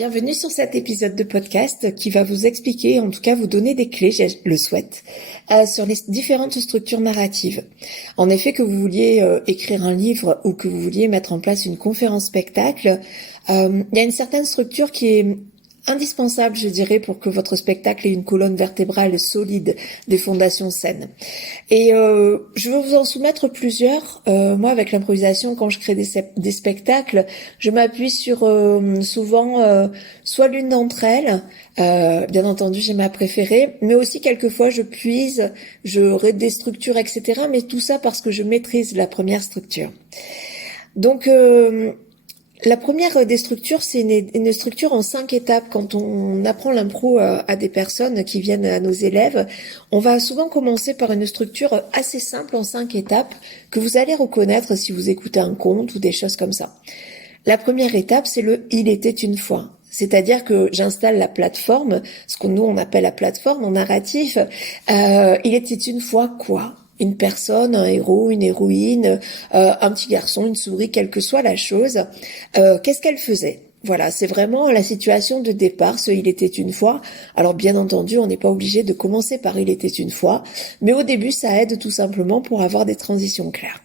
Bienvenue sur cet épisode de podcast qui va vous expliquer, en tout cas vous donner des clés, je le souhaite, sur les différentes structures narratives. En effet, que vous vouliez écrire un livre ou que vous vouliez mettre en place une conférence spectacle, il y a une certaine structure qui est indispensable, je dirais, pour que votre spectacle ait une colonne vertébrale solide, des fondations saines. Et je vais vous en soumettre plusieurs. Moi, avec l'improvisation, quand je crée des spectacles, je m'appuie sur souvent soit l'une d'entre elles. Bien entendu, j'ai ma préférée, mais aussi quelquefois je puise, je redéstructure, etc. Mais tout ça parce que je maîtrise la première structure. Donc la première des structures, c'est une structure en 5 étapes. Quand on apprend l'impro à des personnes qui viennent à nos élèves, on va souvent commencer par une structure assez simple en 5 étapes que vous allez reconnaître si vous écoutez un conte ou des choses comme ça. La première étape, c'est le « il était une fois ». C'est-à-dire que j'installe la plateforme, ce que nous on appelle la plateforme en narratif. Il était une fois quoi ? Une personne, un héros, une héroïne, un petit garçon, une souris, quelle que soit la chose. Qu'est-ce qu'elle faisait ? Voilà, c'est vraiment la situation de départ, ce « il était une fois ». Alors bien entendu, on n'est pas obligé de commencer par « il était une fois », mais au début, ça aide tout simplement pour avoir des transitions claires.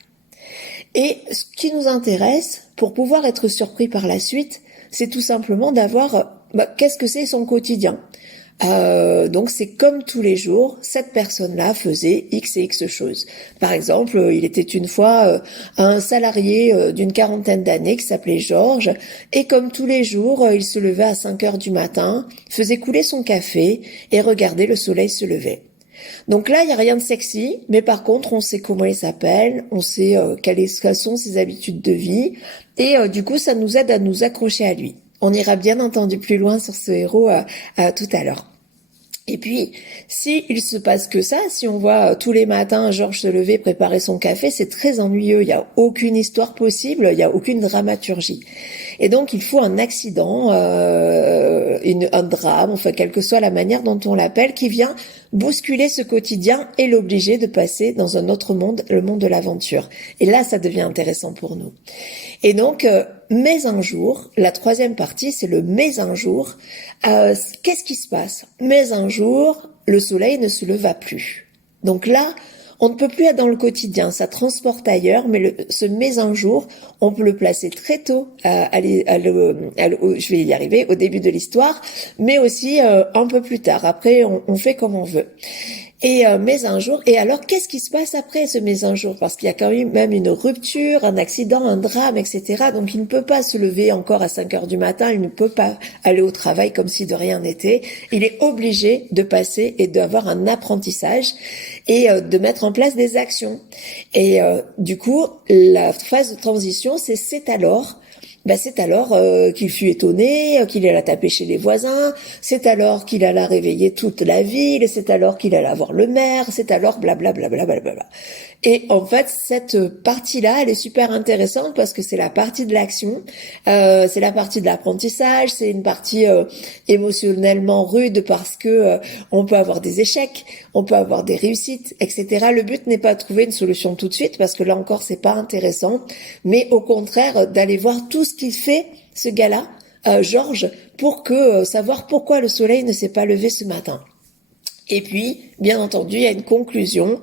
Et ce qui nous intéresse, pour pouvoir être surpris par la suite, c'est tout simplement d'avoir qu'est-ce que c'est son quotidien. Donc c'est comme tous les jours, cette personne-là faisait X et X choses. Par exemple, il était une fois un salarié d'une 40aine d'années qui s'appelait Georges, et comme tous les jours, il se levait à 5 heures du matin, faisait couler son café et regardait le soleil se lever. Donc là, il n'y a rien de sexy, mais par contre, on sait comment il s'appelle, on sait quelles sont ses habitudes de vie, et du coup, ça nous aide à nous accrocher à lui. On ira bien entendu plus loin sur ce héros tout à l'heure. Et puis, si il se passe que ça, si on voit tous les matins Georges se lever, préparer son café, c'est très ennuyeux. Il n'y a aucune histoire possible, il n'y a aucune dramaturgie. Et donc, il faut un accident, un drame, enfin, quelle que soit la manière dont on l'appelle, qui vient bousculer ce quotidien et l'obliger de passer dans un autre monde, le monde de l'aventure. Et là, ça devient intéressant pour nous. Et donc, mais un jour, la troisième partie, c'est le mais un jour. Qu'est-ce qui se passe ? Mais un jour, le soleil ne se leva plus. Donc là, on ne peut plus être dans le quotidien, ça transporte ailleurs, mais ce mais un jour, on peut le placer très tôt, je vais y arriver, au début de l'histoire, mais aussi un peu plus tard. Après, on fait comme on veut. Et mais un jour, et alors qu'est-ce qui se passe après ce mais un jour ? Parce qu'il y a quand même une rupture, un accident, un drame, etc. Donc il ne peut pas se lever encore à 5 heures du matin, il ne peut pas aller au travail comme si de rien n'était. Il est obligé de passer et d'avoir un apprentissage et de mettre en place des actions. Et du coup, la phase de transition, c'est alors qu'il fut étonné, qu'il alla taper chez les voisins, c'est alors qu'il alla réveiller toute la ville, c'est alors qu'il alla voir le maire, c'est alors blablabla. Et en fait, cette partie-là, elle est super intéressante parce que c'est la partie de l'action, c'est la partie de l'apprentissage, c'est une partie émotionnellement rude parce que on peut avoir des échecs, on peut avoir des réussites, etc. Le but n'est pas de trouver une solution tout de suite parce que là encore, c'est pas intéressant, mais au contraire, d'aller voir tout ce qu'il fait, ce gars-là, Georges, pour savoir pourquoi le soleil ne s'est pas levé ce matin. Et puis, bien entendu, il y a une conclusion.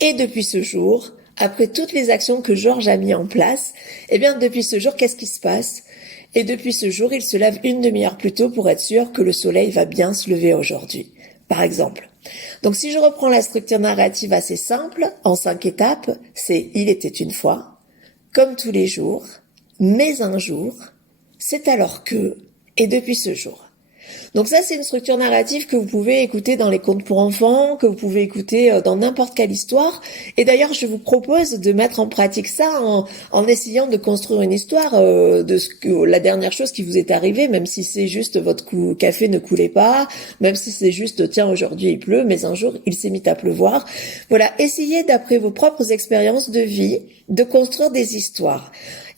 Et depuis ce jour, après toutes les actions que Georges a mis en place, depuis ce jour, qu'est-ce qui se passe ? Et depuis ce jour, il se lève une demi-heure plus tôt pour être sûr que le soleil va bien se lever aujourd'hui, par exemple. Donc si je reprends la structure narrative assez simple, en 5 étapes, c'est « il était une fois », comme tous les jours, mais un jour, c'est alors que, et depuis ce jour. Donc ça, c'est une structure narrative que vous pouvez écouter dans les contes pour enfants, que vous pouvez écouter dans n'importe quelle histoire. Et d'ailleurs, je vous propose de mettre en pratique ça en essayant de construire une histoire la dernière chose qui vous est arrivée, même si c'est juste votre café ne coulait pas, même si c'est juste, tiens, aujourd'hui il pleut, mais un jour il s'est mis à pleuvoir. Voilà, essayez d'après vos propres expériences de vie, de construire des histoires.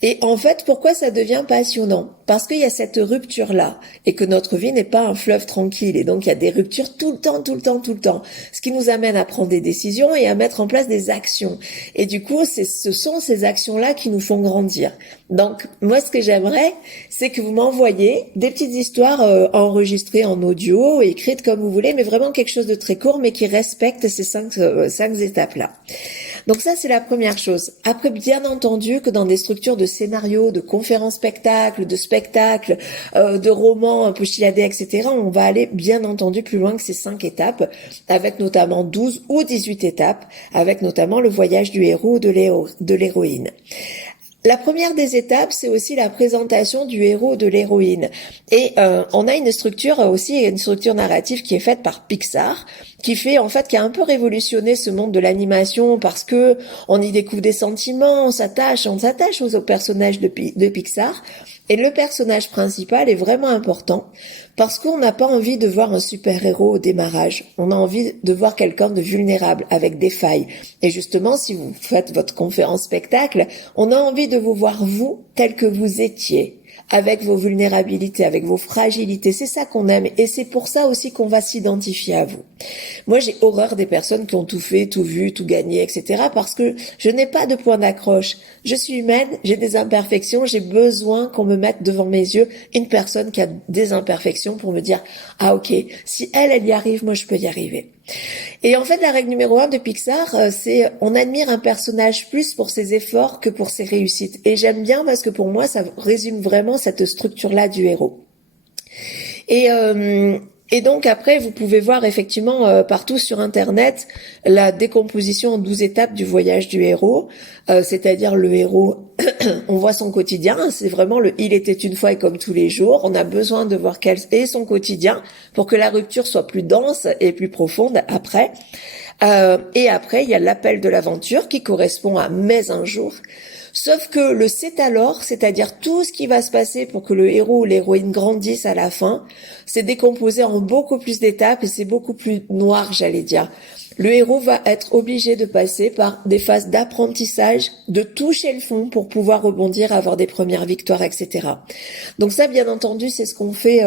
Et en fait, pourquoi ça devient passionnant? Parce qu'il y a cette rupture-là et que notre vie n'est pas un fleuve tranquille. Et donc, il y a des ruptures tout le temps, tout le temps, tout le temps. Ce qui nous amène à prendre des décisions et à mettre en place des actions. Et du coup, ce sont ces actions-là qui nous font grandir. Donc, moi, ce que j'aimerais, c'est que vous m'envoyiez des petites histoires enregistrées en audio, écrites comme vous voulez, mais vraiment quelque chose de très court, mais qui respecte ces cinq étapes-là. Donc ça, c'est la première chose. Après, bien entendu que dans des structures de scénarios, de conférences spectacles, de romans un peu chiladés, etc., on va aller bien entendu plus loin que ces 5 étapes, avec notamment 12 ou 18 étapes, avec notamment le voyage du héros ou de l'héroïne. La première des étapes, c'est aussi la présentation du héros ou de l'héroïne. Et on a une structure narrative qui est faite par Pixar, qui a un peu révolutionné ce monde de l'animation parce que on y découvre des sentiments, on s'attache aux personnages de Pixar. Et le personnage principal est vraiment important parce qu'on n'a pas envie de voir un super-héros au démarrage. On a envie de voir quelqu'un de vulnérable, avec des failles. Et justement, si vous faites votre conférence spectacle, on a envie de vous voir vous tel que vous étiez, avec vos vulnérabilités, avec vos fragilités. C'est ça qu'on aime et c'est pour ça aussi qu'on va s'identifier à vous. Moi, j'ai horreur des personnes qui ont tout fait, tout vu, tout gagné, etc. parce que je n'ai pas de point d'accroche. Je suis humaine, j'ai des imperfections, j'ai besoin qu'on me mette devant mes yeux une personne qui a des imperfections pour me dire « Ah ok, si elle y arrive, moi je peux y arriver ». Et en fait, la règle numéro 1 de Pixar, c'est on admire un personnage plus pour ses efforts que pour ses réussites. Et j'aime bien parce que pour moi, ça résume vraiment cette structure-là du héros. Et donc après, vous pouvez voir effectivement partout sur Internet la décomposition en 12 étapes du voyage du héros, c'est-à-dire le héros, on voit son quotidien, c'est vraiment le « il était une fois et comme tous les jours », on a besoin de voir quel est son quotidien pour que la rupture soit plus dense et plus profonde après. Et après, il y a l'appel de l'aventure qui correspond à « mais un jour ». Sauf que le c'est alors, c'est-à-dire tout ce qui va se passer pour que le héros ou l'héroïne grandisse à la fin, c'est décomposé en beaucoup plus d'étapes et c'est beaucoup plus noir, j'allais dire. Le héros va être obligé de passer par des phases d'apprentissage, de toucher le fond pour pouvoir rebondir, avoir des premières victoires, etc. Donc ça, bien entendu, c'est ce qu'on fait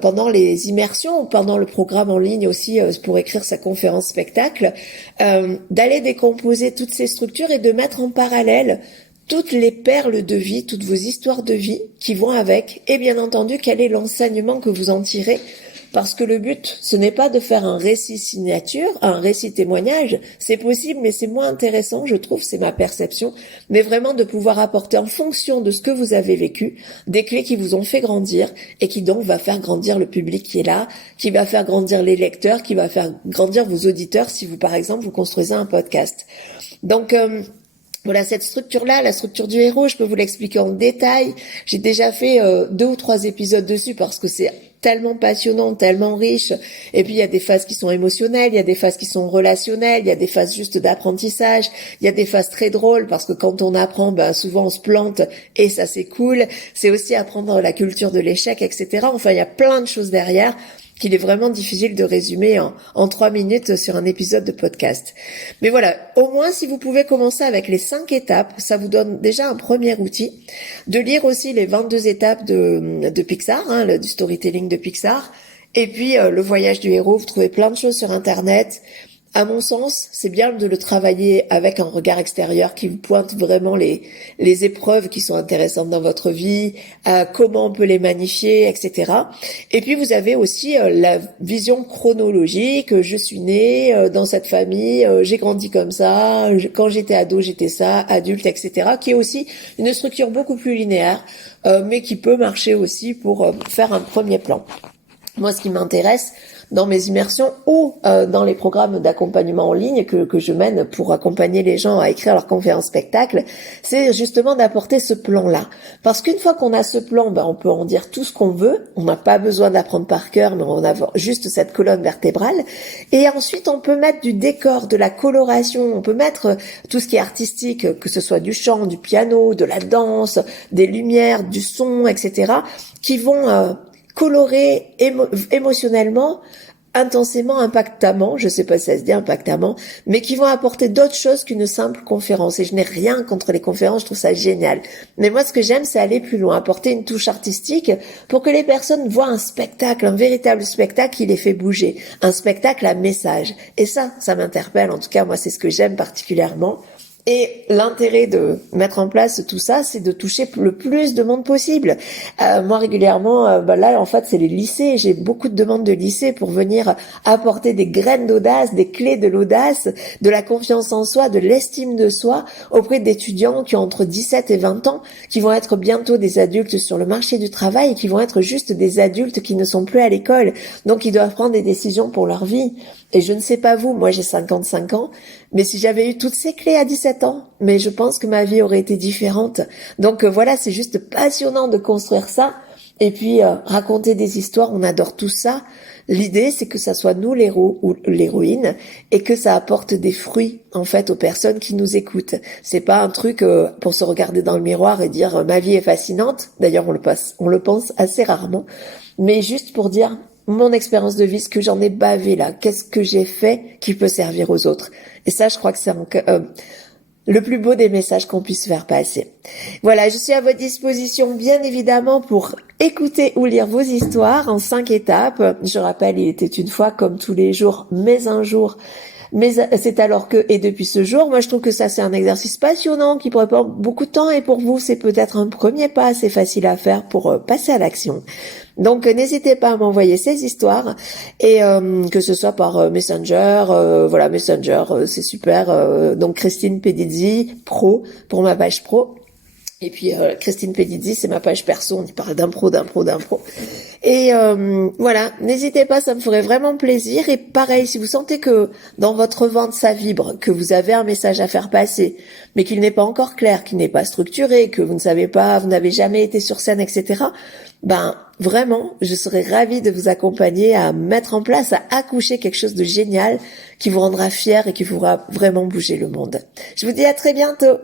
pendant les immersions ou pendant le programme en ligne aussi pour écrire sa conférence spectacle, d'aller décomposer toutes ces structures et de mettre en parallèle toutes les perles de vie, toutes vos histoires de vie qui vont avec, et bien entendu, quel est l'enseignement que vous en tirez. Parce que le but, ce n'est pas de faire un récit signature, un récit témoignage, c'est possible, mais c'est moins intéressant, je trouve, c'est ma perception, mais vraiment de pouvoir apporter en fonction de ce que vous avez vécu, des clés qui vous ont fait grandir, et qui donc va faire grandir le public qui est là, qui va faire grandir les lecteurs, qui va faire grandir vos auditeurs si vous, par exemple, vous construisez un podcast. Donc, voilà, cette structure-là, la structure du héros, je peux vous l'expliquer en détail. J'ai déjà fait 2 ou 3 épisodes dessus parce que c'est tellement passionnant, tellement riche. Et puis, il y a des phases qui sont émotionnelles, il y a des phases qui sont relationnelles, il y a des phases juste d'apprentissage, il y a des phases très drôles parce que quand on apprend, souvent on se plante et ça c'est cool. C'est aussi apprendre la culture de l'échec, etc. Enfin, il y a plein de choses derrière qu'il est vraiment difficile de résumer en 3 minutes sur un épisode de podcast. Mais voilà, au moins si vous pouvez commencer avec les 5 étapes, ça vous donne déjà un premier outil. De lire aussi les 22 étapes de Pixar, du storytelling de Pixar. Et puis le voyage du héros, vous trouvez plein de choses sur Internet. À mon sens, c'est bien de le travailler avec un regard extérieur qui vous pointe vraiment les épreuves qui sont intéressantes dans votre vie, comment on peut les magnifier, etc. Et puis vous avez aussi la vision chronologique. Je suis née dans cette famille, j'ai grandi comme ça, quand j'étais ado j'étais ça, adulte, etc. Qui est aussi une structure beaucoup plus linéaire, mais qui peut marcher aussi pour faire un premier plan. Moi, ce qui m'intéresse dans mes immersions ou dans les programmes d'accompagnement en ligne que je mène pour accompagner les gens à écrire leur conférence spectacle, c'est justement d'apporter ce plan-là. Parce qu'une fois qu'on a ce plan, on peut en dire tout ce qu'on veut. On n'a pas besoin d'apprendre par cœur, mais on a juste cette colonne vertébrale. Et ensuite, on peut mettre du décor, de la coloration. On peut mettre tout ce qui est artistique, que ce soit du chant, du piano, de la danse, des lumières, du son, etc., qui vont colorer émotionnellement intensément, impactamment, je sais pas si ça se dit impactamment, mais qui vont apporter d'autres choses qu'une simple conférence. Et je n'ai rien contre les conférences, je trouve ça génial. Mais moi, ce que j'aime, c'est aller plus loin, apporter une touche artistique pour que les personnes voient un spectacle, un véritable spectacle qui les fait bouger, un spectacle à message. Et ça m'interpelle. En tout cas, moi, c'est ce que j'aime particulièrement. Et l'intérêt de mettre en place tout ça, c'est de toucher le plus de monde possible. Moi, régulièrement, là, en fait, c'est les lycées. J'ai beaucoup de demandes de lycées pour venir apporter des graines d'audace, des clés de l'audace, de la confiance en soi, de l'estime de soi auprès d'étudiants qui ont entre 17 et 20 ans, qui vont être bientôt des adultes sur le marché du travail et qui vont être juste des adultes qui ne sont plus à l'école. Donc, ils doivent prendre des décisions pour leur vie. Et je ne sais pas vous, moi j'ai 55 ans, mais si j'avais eu toutes ces clés à 17 ans, mais je pense que ma vie aurait été différente. Donc voilà, c'est juste passionnant de construire ça. Et puis raconter des histoires, on adore tout ça. L'idée, c'est que ça soit nous l'héros ou l'héroïne et que ça apporte des fruits en fait aux personnes qui nous écoutent. C'est pas un truc pour se regarder dans le miroir et dire ma vie est fascinante. D'ailleurs, on le pense assez rarement, mais juste pour dire mon expérience de vie, ce que j'en ai bavé là, qu'est-ce que j'ai fait qui peut servir aux autres. Et ça, je crois que c'est le plus beau des messages qu'on puisse faire passer. Voilà, je suis à votre disposition bien évidemment pour écouter ou lire vos histoires en 5 étapes. Je rappelle, il était une fois comme tous les jours, mais un jour. Mais c'est alors que, et depuis ce jour, moi je trouve que ça c'est un exercice passionnant qui pourrait prendre beaucoup de temps et pour vous c'est peut-être un premier pas assez facile à faire pour passer à l'action. Donc n'hésitez pas à m'envoyer ces histoires et que ce soit par Messenger, Messenger c'est super. Donc Christine Pedizzi pro pour ma page pro. Et puis Christine Pedizzi, c'est ma page perso, on y parle d'impro. Et voilà, n'hésitez pas, ça me ferait vraiment plaisir. Et pareil, si vous sentez que dans votre ventre ça vibre, que vous avez un message à faire passer, mais qu'il n'est pas encore clair, qu'il n'est pas structuré, que vous ne savez pas, vous n'avez jamais été sur scène, etc., ben vraiment, je serais ravie de vous accompagner à mettre en place, à accoucher quelque chose de génial qui vous rendra fier et qui vous fera vraiment bouger le monde. Je vous dis à très bientôt.